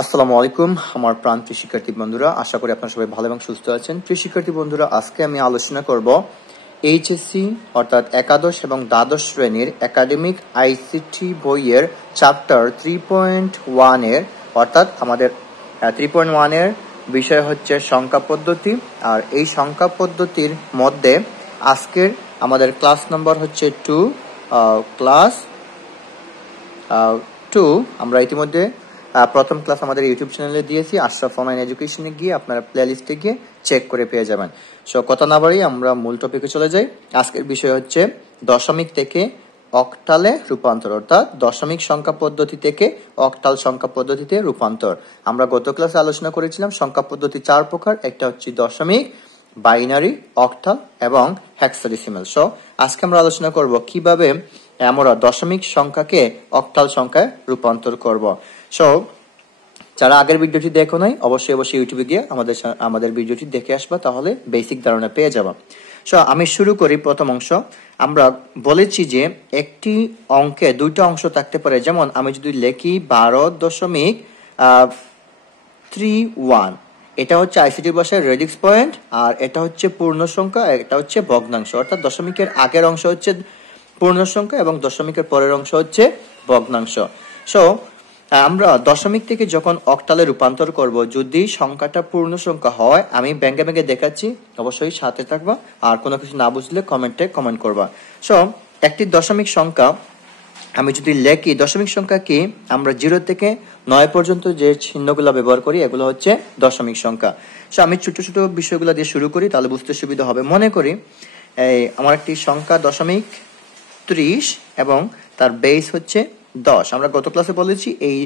আসসালামু আলাইকুম আমার প্রান্তীয় শিক্ষার্থী বন্ধুরা, আশা করি আপনারা সবাই ভালো এবং সুস্থ আছেন। প্রিয় শিক্ষার্থী বন্ধুরা, আজকে আমি আলোচনা করব এইচএসসি অর্থাৎ একাদশ এবং দ্বাদশ শ্রেণীর একাডেমিক আইসিটি বইয়ের চ্যাপ্টার 3.1 এর অর্থাৎ আমাদের 3.1 এর বিষয় হচ্ছে সংখ্যা পদ্ধতি। আর এই সংখ্যা পদ্ধতির মধ্যে আজকের আমাদের ক্লাস নাম্বার হচ্ছে 2 ক্লাস 2। আমরা ইতিমধ্যে প্রথম ক্লাস আমাদের ইউটিউব চ্যানেলে দিয়েছি, আশরাফ অনলাইন এডুকেশনে গিয়ে আপনারা প্লে লিস্টে গিয়ে চেক করে পেয়ে যাবেন। সো কথা না বাড়িয়ে আমরা মূল টপিকে চলে যাই। আজকের বিষয় হচ্ছে দশমিক থেকে অক্টালে রূপান্তর, অর্থাৎ দশমিক সংখ্যা পদ্ধতি থেকে অক্টাল সংখ্যা পদ্ধতিতে রূপান্তর। আমরা গত ক্লাসে আলোচনা করেছিলাম সংখ্যা পদ্ধতি 4 প্রকার, একটা হচ্ছে দশমিক, বাইনারি, অক্টাল এবং হেক্সাডেসিমাল। সো আজকে আমরা আলোচনা করব কিভাবে আমরা দশমিক সংখ্যাকে অক্টাল সংখ্যায় রূপান্তর করব। সো যারা আগের ভিডিওটি দেখো নাই অবশ্যই ইউটিউবে গিয়ে আমাদের ভিডিওটি দেখে আসবা, তাহলে বেসিক ধারণা পেয়ে যাবা। সো আমি শুরু করি। প্রথম অংশ আমরা বলেছি যে একটি অঙ্কে দুইটা অংশ থাকতে পারে। যেমন আমি যদি লিখি 12.31, এটা হচ্ছে আইসিটি ভাষায় রেডিক্স পয়েন্ট, আর এটা হচ্ছে পূর্ণ সংখ্যা, এটা হচ্ছে ভগ্নাংশ। অর্থাৎ দশমিকের আগের অংশ হচ্ছে পূর্ণ সংখ্যা এবং দশমিকের পরের অংশ হচ্ছে ভগ্নাংশ। সো আমরা দশমিক থেকে যখন অক্টালে রূপান্তর করব, যদি সংখ্যাটা পূর্ণ সংখ্যা হয়, আমি ব্যাঙ্গে ব্যাঙ্গে দেখাচ্ছি, অবশ্যই সাথে থাকবা। আর কোনো কিছু না বুঝলে কমেন্টে কমেন্ট করবা। সো একটি দশমিক সংখ্যা আমি যদি লেখি, দশমিক সংখ্যা কি, আমরা 0 থেকে 9 পর্যন্ত যে চিহ্নগুলো ব্যবহার করি এগুলো হচ্ছে দশমিক সংখ্যা। সো আমি ছোট ছোট বিষয়গুলো দিয়ে শুরু করি, তাহলে বুঝতে সুবিধা হবে। মনে করি আমার একটি সংখ্যা দশমিক 30 এবং তার বেস হচ্ছে 10। আমরা গত ক্লাসে বলেছি এই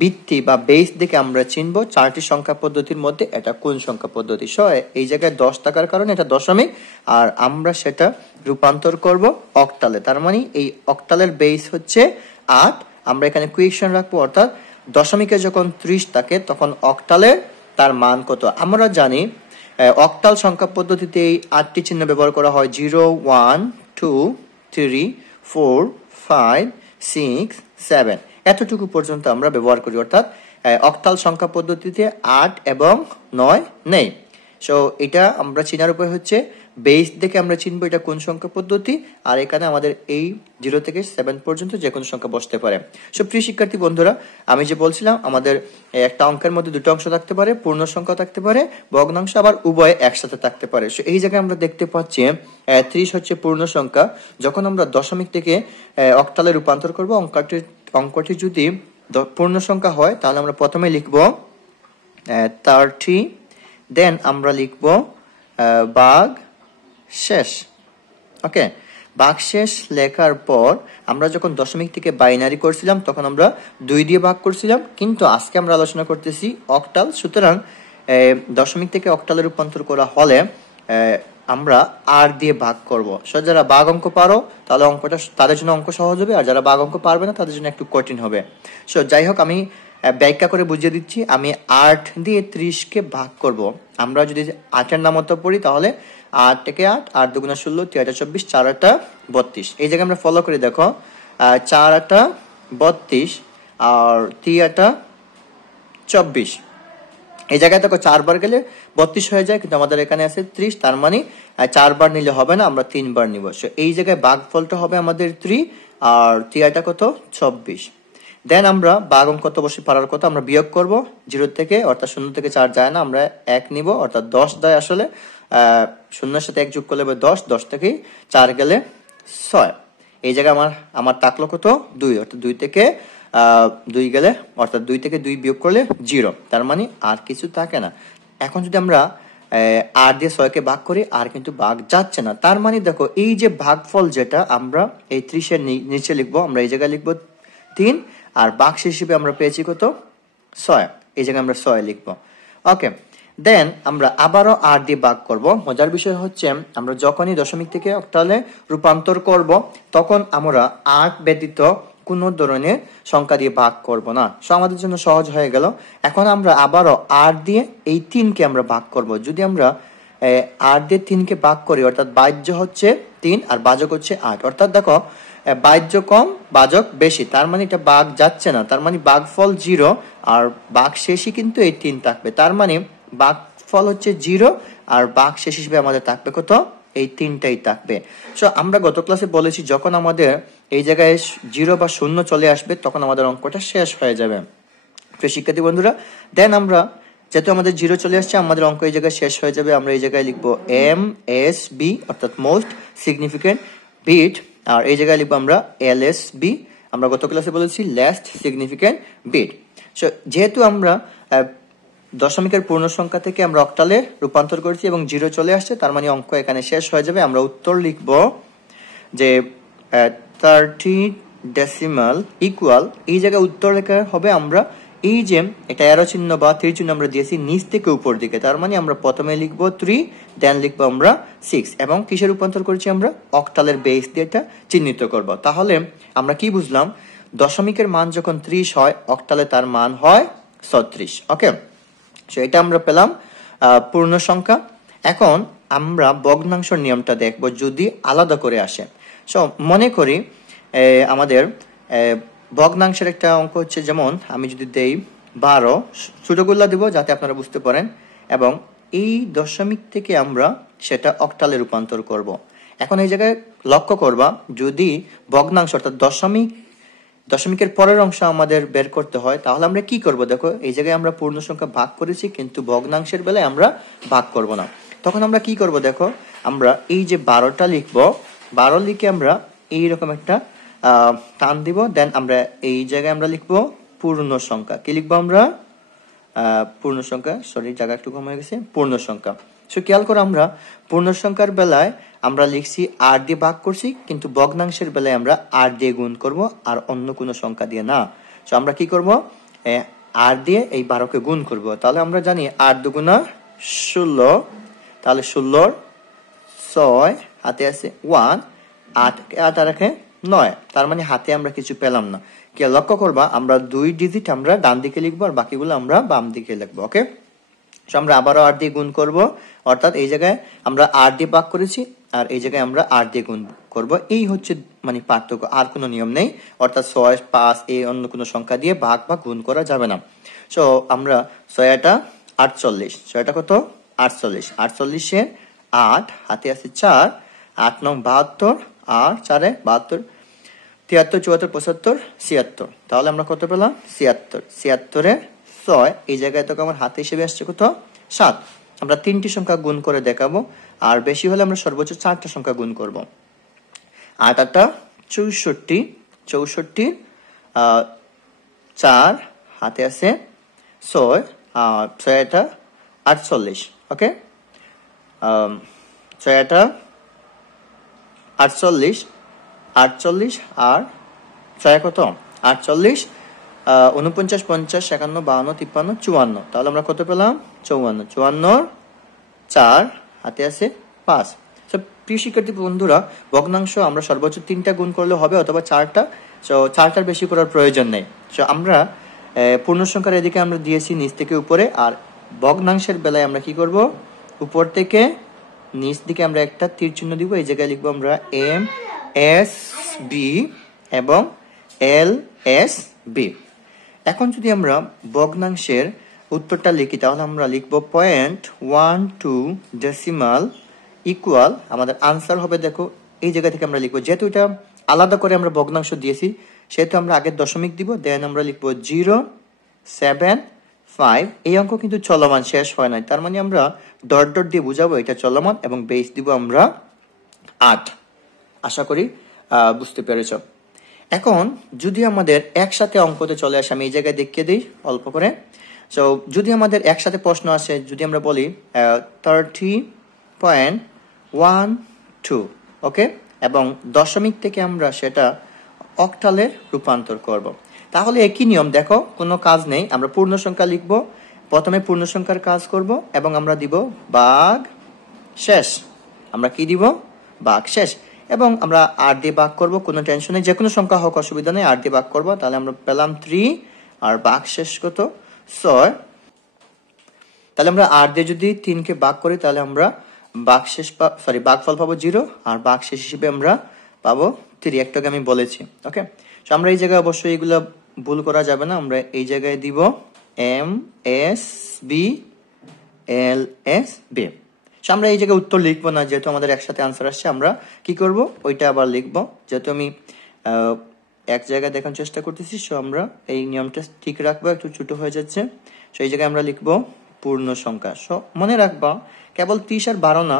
ভিত্তি বা বেস দেখে আমরা চিনব 4টি সংখ্যা পদ্ধতির মধ্যে এটা কোন সংখ্যা পদ্ধতি। সো এই জায়গায় 10 থাকার কারণে এটা দশমিক, আর আমরা সেটা রূপান্তর করব অক্টালে। তার মানে এই অক্টালের বেস হচ্ছে 8। আমরা এখানে কুয়েকশন রাখবো, অর্থাৎ দশমিকে যখন 30 থাকে তখন অক্টালে তার মান কত। আমরা জানি অক্টাল সংখ্যা পদ্ধতিতে এই 8টি চিহ্ন ব্যবহার করা হয়, 0 1 2 3 4 5 6 7, এতটুকু পর্যন্ত আমরা ব্যবহার করি। অর্থাৎ অক্টাল সংখ্যা পদ্ধতিতে 8 এবং 9 নেই। সো এটা আমরা চিনার উপায় হচ্ছে বেস দেখে আমরা চিনবো এটা কোন সংখ্যা পদ্ধতি, আর এখানে আমাদের এই 0 থেকে 7 পর্যন্ত যে কোনো সংখ্যা বসতে পারে। সো প্রিয় শিক্ষার্থী বন্ধুরা, আমি যে বলছিলাম আমাদের একটা অঙ্কের মধ্যে দুটো অংশ থাকতে পারে, পূর্ণ সংখ্যা থাকতে পারে, ভগ্নাংশ, আবার উভয় একসাথে থাকতে পারে। সো এই জায়গায় আমরা দেখতে পাচ্ছি 30 হচ্ছে পূর্ণ সংখ্যা। যখন আমরা দশমিক থেকে অক্টালে রূপান্তর করব, অঙ্কটি যদি পূর্ণ সংখ্যা হয় তাহলে আমরা প্রথমে লিখব 30, দেন আমরা লিখব ভাগ শেষ। ওকে, ভাগ শেষ লেখার পর আমরা যখন দশমিক থেকে বাইনারি করছিলাম তখন আমরা 2 দিয়ে ভাগ করছিলাম, কিন্তু আজকে আমরা আলোচনা করতেছি অক্টাল। সুতরাং দশমিক থেকে অক্টালে রূপান্তর করা হলে আমরা আর দিয়ে ভাগ করব। সো যারা ভাগ অঙ্ক পারো তাহলে অঙ্কটা তাদের জন্য অঙ্ক সহজ হবে, আর যারা ভাগ অঙ্ক পারবে না তাদের জন্য একটু কঠিন হবে। সো যাই হোক, আমি ব্যাখ্যা করে বুঝিয়ে দিচ্ছি। আমি 8 দিয়ে 30কে ভাগ করব। আমরা যদি 8-এর নামতা পড়ি তাহলে 8 থেকে 8, 8 দুগুণা 16, 3 8 24, 4 8 32। এই জায়গায় আমরা ফলো করে দেখো, 4 8 32 আর 3 8 24। এই জায়গায় দেখো 4 বার গেলে 32 হয়ে যায়, কিন্তু আমাদের এখানে আছে 30, তার মানে 4 বার নিলে হবে না, আমরা 3 বার নিব। সো এই জায়গায় ভাগফলটা হবে আমাদের 3, আর 3 কত 26। দেন আমরা ভাগ অঙ্ক কত বসে পারার কথা, আমরা বিয়োগ করব 0 থেকে, অর্থাৎ 0 থেকে 4 যায় না, আমরা 1 নিব, অর্থাৎ 10 দেয় আসলে। 0-এর সাথে 1 যোগ করলে 10, 10 থেকে 4 গেলে 6। এই জায়গায় আমার থাকলো কত 2, অর্থাৎ 2 থেকে 2 গেলে, অর্থাৎ 2 থেকে 2 বিয়োগ করলে 0, তার মানে আর কিছু থাকে না। এখন যদি আমরা 8 দিয়ে 6কে ভাগ করি, আর কিন্তু ভাগ যাচ্ছে না। তার মানে দেখো এই যে ভাগফল যেটা আমরা এই 30-এর নিচে লিখবো, আমরা এই জায়গায় লিখবো 3, আর ভাগশেষ হিসেবে আমরা পেয়েছি কত 6, এই জায়গায় আমরা 6 লিখবো। ওকে, দেন আমরা আবারও 8 দিয়ে ভাগ করব। মজার বিষয় হচ্ছে আমরা যখনই দশমিক থেকে অক্টালে রূপান্তর করব তখন আমরা 8 ব্যতীত কোনো ধরনের সংখ্যা দিয়ে ভাগ করব না। সো আমাদের জন্য সহজ হয়ে গেল। এখন আমরা আবারও 8 দিয়ে এই 3কে আমরা ভাগ করব। যদি আমরা 8 দিয়ে 3কে ভাগ করি, অর্থাৎ বাহ্য হচ্ছে 3 আর ভাজক হচ্ছে 8, অর্থাৎ দেখো বাহ্য কম বাজক বেশি, তার মানে এটা বাঘ যাচ্ছে না, তার মানে ভাগফল 0 আর ভাগশেষই কিন্তু এই 3 থাকবে, তার মানে ভাগফল হচ্ছে 0 আর ভাগশেষ হিসেবে আমাদের থাকবে কত, এই 3টাই থাকবে। সো আমরা গত ক্লাসে বলেছি যখন আমাদের এই জায়গায় 0 বা 0 চলে আসবে তখন আমাদের অঙ্কটা শেষ হয়ে যাবে। প্রিয় শিক্ষার্থী বন্ধুরা, দেন আমরা যেহেতু আমাদের 0 চলে আসছে আমাদের অঙ্ক এই জায়গায় শেষ হয়ে যাবে, আমরা এই জায়গায় লিখবো MSB অর্থাৎ মোস্ট সিগনিফিকেন্ট বিট, আর এই জায়গায় লিখবো আমরা LSB, আমরা গত ক্লাসে বলেছি লেস্ট সিগনিফিকেন্ট বিট। সো যেহেতু আমরা দশমিকের পূর্ণ সংখ্যা থেকে আমরা অক্টালে রূপান্তর করেছি এবং 0 চলে আসছে, তার মানে অঙ্ক এখানে শেষ হয়ে যাবে। আমরা উত্তর লিখব যে 30 ডেসিমাল ইকুয়াল, এই জায়গায় উত্তর লেখা হবে আমরা এই যে এটা অ্যারো চিহ্ন বা তীর চিহ্ন আমরা দিয়েছি নিচ থেকে উপর দিকে, তার মানে আমরা প্রথমে লিখবো 3, দেন লিখবো আমরা 6, এবং কিসে রূপান্তর করেছি আমরা অক্টালের বেস দিয়ে এটা চিহ্নিত করব। তাহলে আমরা কি বুঝলাম, দশমিকের মান যখন 30 হয় অক্টালে তার মান হয় 36। ওকে, সো এটা আমরা পেলাম পূর্ণ সংখ্যা। এখন আমরা ভগ্নাংশের নিয়মটা দেখব যদি আলাদা করে আসে। সো মনে করি আমাদের ভগ্নাংশের একটা অঙ্ক হচ্ছে, যেমন আমি যদি দেই 12, ছোটগুলা দিব যাতে আপনারা বুঝতে পারেন, এবং এই দশমিক থেকে আমরা সেটা অক্টালে রূপান্তর করব। এখন এই জায়গায় লক্ষ্য করবা, যদি ভগ্নাংশ অর্থাৎ দশমিকের পরের অংশ আমাদের বের করতে হয় তাহলে আমরা কি করব, দেখো এই জায়গায় আমরা পূর্ণ সংখ্যা ভাগ করেছি কিন্তু ভগ্নাংশের বেলায় আমরা ভাগ করব না। তখন আমরা কি করব, দেখো আমরা এই যে 12টা লিখবো, 12 লিখে আমরা এইরকম একটা টান দিব, দেন আমরা এই জায়গায় আমরা লিখবো পূর্ণ সংখ্যা। কি লিখবো আমরা, পূর্ণ সংখ্যা, সরি জায়গা একটু কম হয়ে গেছে, পূর্ণ সংখ্যা। সো খেয়াল করো আমরা পূর্ণ সংখ্যার বেলায় আমরা লিখছি 8 দিয়ে ভাগ করছি, কিন্তু ভগ্নাংশের বেলায় আমরা 8 দিয়ে গুণ করব আর অন্য কোনো সংখ্যা দিয়ে না। সো আমরা কি করব, 8 দিয়ে এই 12কে গুণ করব। তাহলে আমরা জানি 8 দুগুণা 16, তাহলে 16 6 হাতে আছে 1, 8 আর রাখে 9, তার মানে হাতে আমরা কিছু পেলাম না। কি লক্ষ্য করবা, আমরা 2 ডিজিট আমরা ডান দিকে লিখবো আর বাকিগুলো আমরা বাম দিকে লিখবো। ওকে, সো আমরা আবারও 8 দিয়ে গুণ করব, অর্থাৎ এই জায়গায় আমরা 8 দিয়ে ভাগ করেছি আর এই জায়গায় আমরা 8 দিয়ে গুণ করব। এই হচ্ছে মানে পার্থক্য, আর কোনো নিয়ম নেই, অর্থাৎ 6 5 এই অন্য কোনো সংখ্যা দিয়ে ভাগ বা গুণ করা যাবে না। সো আমরা 6টা 48, 6টা কত 48, 48 8 হাতে আছে 4, 8 9 72 আর 4 72, 73 74 75 76, তাহলে আমরা কত পেলাম 76, 76 6, এই জায়গায় তো আমার হাতে হিসেবে আসছে কত 7। আমরা 3টি সংখ্যা গুণ করে দেখাবো, আর বেশি হলে আমরা সর্বোচ্চ 4টা সংখ্যা গুণ করব। 8 8 64, 64 4 হাতে আছে 6 আর 6 48। ওকে, 6 48 48 আর 6 কত 48, 49 50 51 52 53 54, তাহলে আমরা কত পেলাম 54, 54 4 হাতে আছে 5। সো প্রিয় শিক্ষার্থী বন্ধুরা, ভগ্নাংশ আমরা সর্বোচ্চ 3টা গুণ করলে হবে অথবা 4টা, সো 4টার বেশি করার প্রয়োজন নেই। সো আমরা পূর্ণ সংখ্যার এদিকে আমরা দিয়েছি নিচ থেকে উপরে, আর ভগ্নাংশের বেলায় আমরা কি করব, উপর থেকে নিচ দিকে আমরা একটা তীর চিহ্ন দিব, এই জায়গায় লিখবো আমরা MSB এবং LSB। এখন যদি আমরা ভগ্নাংশের উত্তরটা লিখি তাহলে আমরা লিখব 0.12 ডেসিমাল ইকুয়াল, আমাদের আনসার হবে দেখো এই জায়গা থেকে আমরা লিখবো, যেহেতু এটা আলাদা করে আমরা ভগ্নাংশ দিয়েছি সেহেতু আমরা আগের দশমিক দিব, দেন আমরা লিখবো 0.75। এই অঙ্ক কিন্তু চলমান, শেষ হয় নাই, তার মানে আমরা ডট ডট দিয়ে বুঝাবো এটা চলমান এবং বেস দিব আমরা 8। আশা করি বুঝতে পেরেছ। এখন যদি আমাদের একসাথে অঙ্কতে চলে আসে, আমি এই জায়গায় দেখিয়ে দিই অল্প করে। সো যদি আমাদের একসাথে প্রশ্ন আসে, যদি আমরা বলি 30.12, ওকে, এবং দশমিক থেকে আমরা সেটা অক্টালে রূপান্তর করব, তাহলে একই নিয়ম, দেখো কোনো কাজ নেই, আমরা পূর্ণ সংখ্যা লিখব, প্রথমে পূর্ণ সংখ্যার কাজ করব এবং আমরা দিব ভাগ শেষ। আমরা কি দিব, ভাগ শেষ, এবং আমরা 8 দিয়ে ভাগ করব, কোনো টেনশন নেই, যে কোনো সংখ্যা হোক অসুবিধা নেই, 8 দিয়ে ভাগ করব, তাহলে আমরা পেলাম 3 আর ভাগ শেষ কত 6। তাহলে আমরা 8 দিয়ে যদি 3কে ভাগ করি তাহলে আমরা ভাগফল পাবো 0 আর ভাগ শেষ হিসেবে আমরা পাবো 3 একটাকে আমি বলেছি। ওকে, তো আমরা এই জায়গায় অবশ্যই এগুলো ভুল করা যাবে না, আমরা এই জায়গায় দিব MSB LSB। আমরা এই জায়গায় উত্তর লিখবো না, যেহেতু আমাদের একসাথে আনসার আসছে। আমরা কি করব, ওইটা আবার লিখবো। যেহেতু আমি এক জায়গায় দেখার চেষ্টা করতেছি, সো আমরা এই নিয়মটা ঠিক রাখবো, একটু ছোট হয়ে যাচ্ছে। সো এই জায়গায় আমরা লিখবো পূর্ণ সংখ্যা। সো মনে রাখবা, কেবল 30 আর 12 না,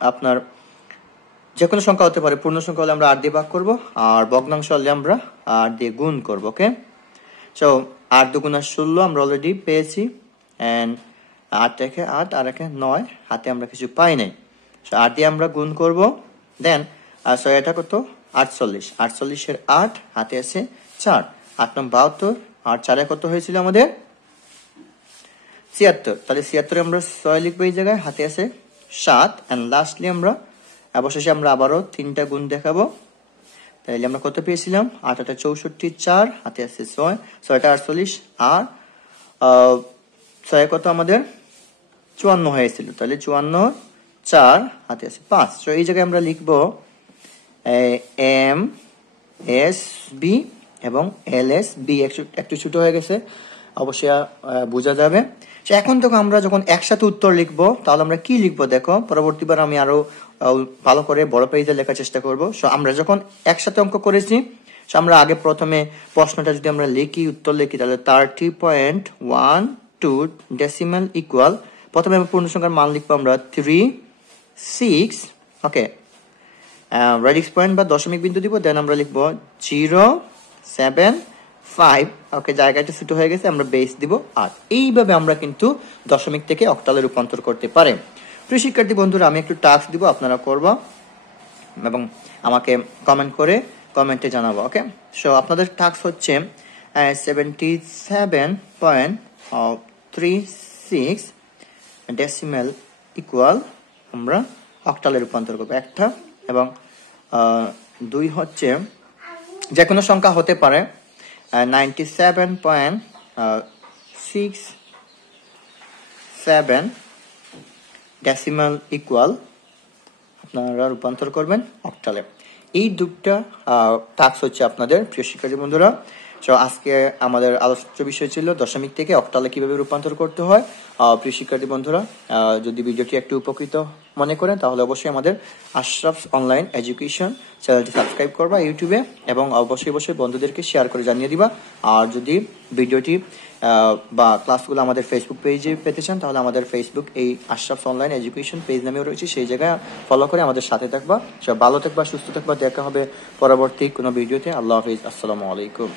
আপনার যে কোনো সংখ্যা হতে পারে। পূর্ণ সংখ্যা হলে আমরা 8 দিয়ে ভাগ করবো, আর ভগ্নাংশ হলে আমরা 8 দিয়ে গুণ করবো। ওকে, সো 8 2 16 আমরা অলরেডি পেয়েছি। অ্যান্ড 8 একে 8 আর একে 9, হাতে আমরা কিছু পাই নাই। সো 8 দিয়ে আমরা গুণ করবো। দেন সো এটা কত, 48। 48 এর 8, হাতে আছে 4, 8 9 72, আর 4 কত হয়েছিল আমাদের 76। তাহলে 76 আমরা 6 লিখবো এই জায়গায়, হাতে আছে 7। অ্যান্ড লাস্টলি আমরা অবশেষে আমরা আবারও 3টা গুণ দেখাবো। তাহলে আমরা কত পেয়েছিলাম, 8 8 64, 4, হাতে আছে 6, 6টা 48, আর 6 কত আমাদের 54 হয়েছিল। তাহলে 54 4, হাতে আছে 5। তো এই জায়গায় আমরা লিখবো MSB এবং LSB। একটু ছোট হয়ে গেছে, অবশ্যই বোঝা যাবে। এখন তো আমরা যখন একসাথে উত্তর লিখবো, তাহলে আমরা কি লিখবো দেখো, পরবর্তীবার আমি আরো ভালো করে বড় পেজে লেখার চেষ্টা করব। সো আমরা যখন একসাথে অঙ্ক করেছি, আমরা আগে প্রথমে প্রশ্নটা যদি আমরা লিখি, উত্তর লিখি, তাহলে 30.12 ডেসিমাল ইকুয়াল, প্রথমে আমরা পূর্ণ সংখ্যার মান লিখবো আমরা 3 6। ওকে, রেডিক্স পয়েন্ট বা দশমিক বিন্দু দিব। দেন আমরা লিখবো 0 7 5। ওকে, জায়গাটা ছোট হয়ে গেছে, আমরা বেস দিব 8। এইভাবে আমরা কিন্তু দশমিক থেকে অক্টালে রূপান্তর করতে পারি। প্রিয় শিক্ষার্থী বন্ধুরা, আমি একটু টাস্ক দিব, আপনারা করবা এবং আমাকে কমেন্ট করে কমেন্টে জানাবো। ওকে, সো আপনাদের টাস্ক হচ্ছে 77.36 ডেসিমাল ইকুয়াল আমরা অক্টালে রূপান্তর করবো একটা, এবং 2 হচ্ছে যে কোনো সংখ্যা হতে পারে 97.67 ডেসিমাল ইকুয়াল আপনারা রূপান্তর করবেন অক্টালে। এই দুটা টাস্ক হচ্ছে আপনাদের, প্রিয় শিক্ষার্থী বন্ধুরা। সো আজকে আমাদের আলোচ্য বিষয় ছিল দশমিক থেকে অক্টালে কিভাবে রূপান্তর করতে হয়। প্রিয় শিক্ষার্থী বন্ধুরা, যদি ভিডিওটি একটু উপকৃত মনে করেন, তাহলে অবশ্যই আমাদের আশরাফস অনলাইন এডুকেশন চ্যানেলটি সাবস্ক্রাইব করবা ইউটিউবে, এবং অবশ্যই বন্ধুদেরকে শেয়ার করে জানিয়ে দিবা। আর যদি ভিডিওটি বা ক্লাসগুলো আমাদের ফেসবুক পেজে পেতে চান, তাহলে আমাদের ফেসবুক এই আশরাফস অনলাইন এডুকেশন পেজ নামেও রয়েছে, সেই জায়গায় ফলো করে আমাদের সাথে থাকবা। সব ভালো থাকবা, সুস্থ থাকবা। দেখা হবে পরবর্তী কোনো ভিডিওতে। আল্লাহ হাফিজ, আসসালামু আলাইকুম।